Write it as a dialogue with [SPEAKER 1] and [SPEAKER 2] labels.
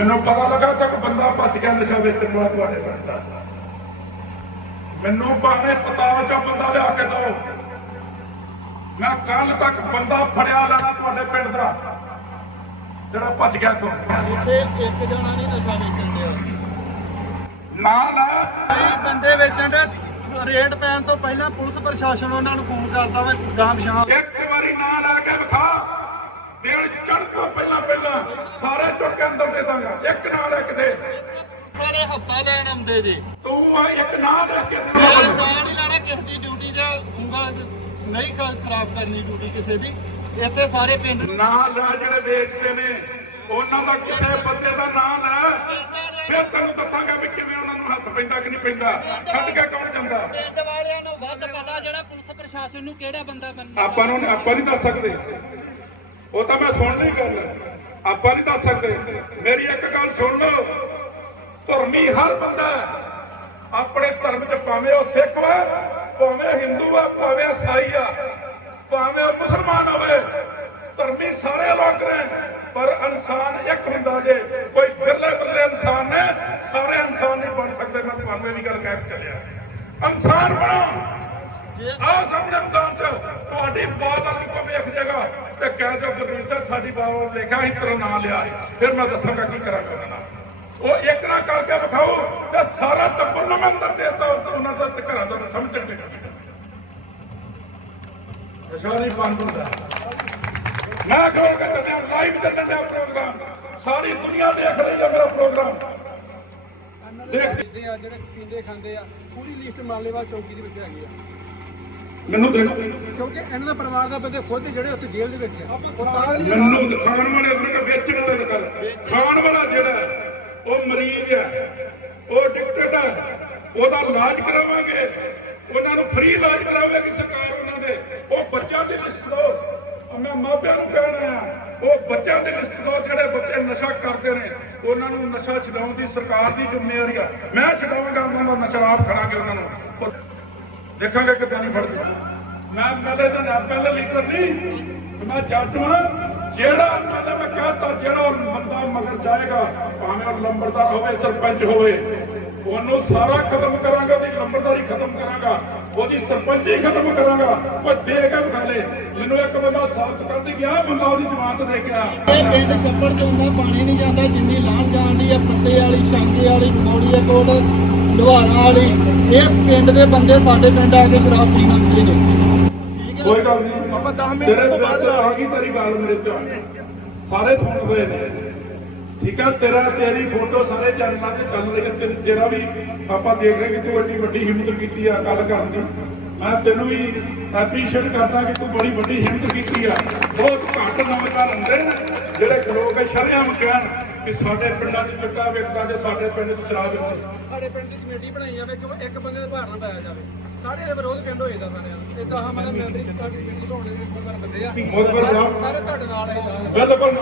[SPEAKER 1] ਮੈਨੂੰ ਪਤਾ ਲੱਗਾ ਤੱਕ ਬੰਦਾ ਭੱਜ ਗਿਆ ਨਸ਼ਾ ਵੇਚਣ ਵਾਲਾ ਤੁਹਾਡੇ ਪਿੰਡ ਦਾ ਮੈਨੂੰ ਭਾਵੇਂ ਪਤਾਲ ਚੋਂ ਬੰਦਾ ਲਿਆ ਕੇ ਦਿਓ ਮੈਂ ਕੱਲ ਤੱਕ ਬੰਦਾ ਫੜਿਆ ਲੈਣਾ ਤੁਹਾਡੇ ਪਿੰਡ ਦਾ। ਜਿਹੜਾ ਭੱਜ ਗਿਆ ਤੋਂ
[SPEAKER 2] ਇੱਥੇ ਇੱਕ ਜਣਾ ਨਹੀਂ ਨਸ਼ਾ ਵੇਚਣ ਦਿਆ।
[SPEAKER 1] ਨਾਲ ਹੈ
[SPEAKER 2] ਕਈ ਬੰਦੇ ਵੇਚਣ ਦੇ ਰੇਡ ਪੈਣ ਤੋਂ ਪਹਿਲਾਂ ਪੁਲਿਸ ਪ੍ਰਸ਼ਾਸਨ ਉਹਨਾਂ ਨੂੰ ਫੋਨ ਕਰਦਾ ਵਾ ਗਾਂ ਪਛਾਣ
[SPEAKER 1] ਇੱਕ ਵਾਰੀ ਨਾਂ ਲਾ ਕੇ ਵਿਖਾ ਦਿਨ ਚੜ੍ਹ ਤੋਂ ਪਹਿਲਾਂ ਪਹਿਲਾਂ ਸਾਰੇ ਚੁੱਕ ਕੇ ਅੰਦਰ ਦੇ ਦਾਂਗਾ ਇੱਕ ਨਾਲ ਇੱਕ ਦੇ।
[SPEAKER 2] ਸਾਰੇ ਹਫਤਾ ਲੈਣ ਆਉਂਦੇ ਜੇ।
[SPEAKER 1] ਤੂੰ ਆ ਇੱਕ ਨਾਂ ਲੈ ਕੇ ਦੇ।
[SPEAKER 2] ਮੈਂ ਤਾਂ ਨਹੀਂ ਲੈਣਾ ਕਿਸ ਦੀ ਡਿਊਟੀ ਤੇ ਉਂਗਲ ਨਹੀਂ ਖਰਾਬ ਕਰਨੀ ਡਿਊਟੀ ਕਿਸੇ ਦੀ। ਇੱਥੇ ਸਾਰੇ ਪਿੰਡ ਨੂੰ
[SPEAKER 1] ਨਾਂ ਲੈ ਜਿਹੜੇ ਵੇਚਦੇ ਨੇ ਉਹਨਾਂ ਦਾ ਕਿਸੇ ਬੰਦੇ ਦਾ ਨਾਂ ਲੈ ਫਿਰ ਤੈਨੂੰ ਦੱਸਾਂਗਾ ਵੀ ਕਿਵੇਂ ਉਹਨਾਂ ਨੂੰ ਹੱਥ ਪੈਂਦਾ ਕਿ ਨਹੀਂ ਪੈਂਦਾ। ਛੱਡ ਕੇ ਕੌਣ ਜਾਂਦਾ?
[SPEAKER 2] ਪਿੰਡ ਵਾਲਿਆਂ ਨੂੰ ਵੱਧ ਪਤਾ ਜਿਹੜਾ ਪੁਲਿਸ ਪ੍ਰਸ਼ਾਸਨ ਨੂੰ ਕਿਹੜਾ ਬੰਦਾ ਬੰਦਾ।
[SPEAKER 1] ਆਪਾਂ ਨੂੰ ਆਪਾਂ ਨਹੀਂ ਦੱਸ ਸਕਦੇ। ਉਹ ਤਾਂ ਮੈਂ ਸੁਣ ਲਈ ਗੱਲ। ਆਪਾਂ ਨਹੀਂ ਦੱਸ ਸਕਦੇ। ਮੇਰੀ ਇੱਕ ਗੱਲ ਸੁਣ ਲਓ। ਧਰਮੀ ਹਰ ਬੰਦਾ ਆਪਣੇ ਧਰਮ 'ਚ ਭਾਵੇਂ ਉਹ ਸਿੱਖ ਵਾ ਭਾਵੇਂ ਹਿੰਦੂ ਆ ਭਾਵੇਂ ਈਸਾਈ ਆ, ਭਾਵੇਂ ਉਹ ਮੁਸਲਮਾਨ ਹੋਵੇ, ਧਰਮੀ ਸਾਰੇ ਲੋਕ ਨੇ, ਪਰ ਇਨਸਾਨ ਇੱਕ ਹੁੰਦਾ ਜੇ। ਕੋਈ ਬਿਰਲੇ ਬਿਰਲੇ ਇਨਸਾਨ ਨੇ, ਸਾਰੇ ਇਨਸਾਨ ਨਹੀਂ ਬਣ ਸਕਦੇ। ਮੈਂ ਤੁਹਾਨੂੰ ਇਹ ਵੀ ਗੱਲ ਕਹਿ ਕੇ ਚੱਲਿਆ। ਇਨਸਾਨ ਬਣੋ।
[SPEAKER 2] ਜੇ
[SPEAKER 1] ਆਹ ਸਾਹਮਣੇ ਚ ਤੁਹਾਡੀ ਬਾਤ ਵਾਲੀ ਕੋ ਵੇਖ ਜਾਏਗਾ ਤੇ ਕਹਿ ਦਿਓ ਗੁਰਵੀਰ ਸਿੰਘ ਸਾਡੀ ਬਾਤ ਲਿਖਿਆ ਸੀ, ਤੇਰਾ ਨਾਂ ਲਿਆ ਫਿਰ ਮੈਂ ਦੱਸਾਂਗਾ ਕੀ ਕਰਾਂਗਾ ਉਹਨਾਂ ਨਾਲ ਉਹ ਇੱਕ ਨਾ ਕਰਕੇ ਵਿਖਾਓ ਤੇ ਸਾਰਾ ਟੱਬਰ ਨੂੰ ਮੈਂ ਅੰਦਰ ਦੇਤਾ ਉਹਨਾਂ ਦਾ ਤੇ ਘਰਾਂ ਦਾ ਮੈਂ ਸਮਝਣਗੇ ਅਸ਼ਾਰੀ ਬੰਦ ਹੁੰਦਾ ਮੈਂ ਕਹਾਂਗਾ ਚੱਲਿਆ ਲਾਈਵ ਚੱਲਣ ਦਾ ਪ੍ਰੋਗਰਾਮ ਸਾਰੀ ਦੁਨੀਆ ਦੇਖ ਰਹੀ ਹੈ ਮੇਰਾ ਪ੍ਰੋਗਰਾਮ ਦੇਖ
[SPEAKER 3] ਆ ਜਿਹੜੇ ਪੀਂਦੇ ਖਾਂਦੇ ਆ, ਪੂਰੀ ਲਿਸਟ ਮਾਲੇਵਾਲ ਚੌਕੀ ਦੇ ਵਿੱਚ ਹੈਗੀ ਆ।
[SPEAKER 1] ਮੈਨੂੰ ਦੇ
[SPEAKER 3] ਕਿਉਂਕਿ ਇਹਨਾਂ ਦਾ ਪਰਿਵਾਰ ਦਾ ਬੰਦੇ ਖੁਦ ਜਿਹੜੇ ਉੱਥੇ ਜੇਲ੍ਹ ਦੇ ਵਿੱਚ ਆ। ਉਹ ਤਾਂ ਨਹੀਂ
[SPEAKER 1] ਮੈਨੂੰ ਖਾਣ ਵਾਲੇ ਉਹਨਾਂ ਦਾ ਵੇਚਣ ਵਾਲੇ ਦੀ ਖਾਣ ਵਾਲਾ ਜਿਹੜਾ ਉਹ ਮਰੀਜ਼ ਹੈ। ਉਹ ਡਿਕਟੇਟ ਹੈ। ਉਹਦਾ ਇਲਾਜ ਕਰਾਵਾਂਗੇ। ਉਹਨਾਂ ਨੂੰ ਫ੍ਰੀ ਇਲਾਜ ਕਰਾਵੇਗੀ ਸਰਕਾਰ ਉਹਨਾਂ ਦੇ। ਉਹ ਬੱਚਿਆਂ ਦੀ ਲਿਸਟ ਮੈਂ ਮਾਪਿਆਂ ਨੂੰ ਕਹਿ ਰਿਹਾ ਉਹ ਬੱਚਿਆਂ ਦੀ ਲਿਸਟ ਦਿਓ ਜਿਹੜੇ ਬੱਚੇ ਨਸ਼ਾ ਕਰਦੇ ਨੇ। ਉਹਨਾਂ ਨੂੰ ਨਸ਼ਾ ਛਡਾਉਣ ਦੀ ਸਰਕਾਰ ਦੀ ਜ਼ਿੰਮੇਵਾਰੀ ਆ। ਮੈਂ ਛਡਾਵਾਂਗਾ ਉਹਨਾਂ ਦਾ ਨਸ਼ਾ ਆਪ ਖੜਾਂਗੇ ਉਹਨਾਂ ਨੂੰ। ਦੇਖਾਂਗੇ ਕਿੱਦਾਂ ਨਹੀਂ ਫੜਦੇ। ਮੈਂ ਪਹਿਲੇ ਦਿਨ ਐਮਐਲਏ ਲੀਡਰ ਨਹੀਂ। ਮੈਂ ਜੱਜ ਹਾਂ ਜਿਹੜਾ ਐਮਐਲਏ ਮੈਂ ਕਹਤਾ, ਜਿਹੜਾ ਬੰਦਾ ਮਗਰ ਜਾਏਗਾ, ਭਾਵੇਂ ਉਹ ਲੰਬੜਦਾਰ ਹੋਵੇ, ਸਰਪੰਚ ਹੋਵੇ, ਉਹਨੂੰ ਸਾਰਾ ਖਤਮ ਕਰਾਂਗਾ ਉਹਦੀ ਲੰਬੜਦਾਰੀ ਖਤਮ ਕਰਾਂਗਾ। ਉਹਦੀ ਸਰਪੰਚੀ ਖਤਮ ਕਰਾਂਗਾ। ਉਹ ਦੇ ਕੇ ਮੈਨੂੰ ਇੱਕ ਬੰਦਾ ਸਾਬਤ ਕਰ ਗਿਆ, ਬੰਦਾ ਉਹਦੀ ਜ਼ਮਾਨਤ ਦੇ ਕੇ ਆ।
[SPEAKER 2] ਇਹ ਪਿੰਡ ਛੱਪੜ ਤੋਂ ਹੁੰਦਾ, ਪਾਣੀ ਨਹੀਂ ਜਾਂਦਾ, ਜਿੰਨੀ ਲਾਂਘ ਜਾਂਦੀ ਆ, ਪੱਤੇ ਵਾਲੀ ਸ਼ਾਂਗੇ ਵਾਲੀ, ਮੋੜੀਏ ਕੋਟ ਲੁਹਾਰਾਂ ਵਾਲੀ। ਇਹ ਪਿੰਡ ਦੇ ਬੰਦੇ ਸਾਡੇ ਪਿੰਡ ਆ ਕੇ ਸ਼ਰਾਬ ਪੀਣ ਆਉਂਦੇ ਨੇ।
[SPEAKER 1] ਕੋਈ ਗੱਲ ਨਹੀਂ
[SPEAKER 2] ਆਪਾਂ 10 ਮਿੰਟ ਤੋਂ ਬਾਅਦ
[SPEAKER 1] ਗਈ ਤੇਰੀ ਗੱਲ ਮੇਰੇ ਧਿਆਨ ਸਾਰੇ ਸੁਣ ਰਹੇ ਨੇ। ਠੀਕ ਆ ਤੇਰਾ ਤੇਰੀ ਫੋਟੋ ਸਾਰੇ ਚੈਨਲਾਂ ਤੇ ਚੱਲ ਰਹੀ ਹੈ ਤੇ ਤੇਰਾ ਵੀ ਆਪਾਂ ਦੇਖ ਰਹੇ ਕਿ ਤੂੰ ਵੱਡੀ ਵੱਡੀ ਹਿੰਮਤ ਕੀਤੀ ਆ ਗੱਲ ਕਰਨ ਦੀ। ਮੈਂ ਤੈਨੂੰ ਵੀ ਐਪਰੀਸ਼ੀਏਟ ਕਰਦਾ ਕਿ ਤੂੰ ਬੜੀ ਵੱਡੀ ਹਿੰਮਤ ਕੀਤੀ ਆ। ਬਹੁਤ ਘੱਟ ਨੌਜਵਾਨ ਹੁੰਦੇ ਨੇ ਜਿਹੜੇ ਲੋਕ ਸ਼ਰਮ ਕਹਿਣ ਕਿ ਸਾਡੇ ਪਿੰਡਾਂ 'ਚ ਚੁੱਕਾ ਵੇਖਦਾ ਤੇ ਸਾਡੇ ਪਿੰਡ 'ਚ ਸ਼ਰਾਬ ਵੇਚਦਾ
[SPEAKER 3] ਸਾਡੇ ਪਿੰਡ ਦੀ ਕਮੇਟੀ ਬਣਾਈ ਜਾਵੇ ਕਿ ਇੱਕ ਬੰਦੇ ਦਾ ਭਾਰ ਨਾ ਪਾਇਆ ਜਾਵੇ। ਸਾਰੇ ਦੇ ਵਿਰੋਧ ਪਿੰਡ ਹੋਏਦਾ ਸਾਰਿਆਂ ਦਾ। ਇਦਾਂ ਹਾਂ ਮਤਲਬ ਮੈਂਬਰੀ ਸਾਡੀ ਕਮੇਟੀ ਬਣਾਉਣੇ ਦੇ ਬੰਦੇ ਆ। ਸਾਰੇ ਤੁਹਾਡੇ ਨਾਲ ਹੈ
[SPEAKER 1] ਬਿਲਕੁਲ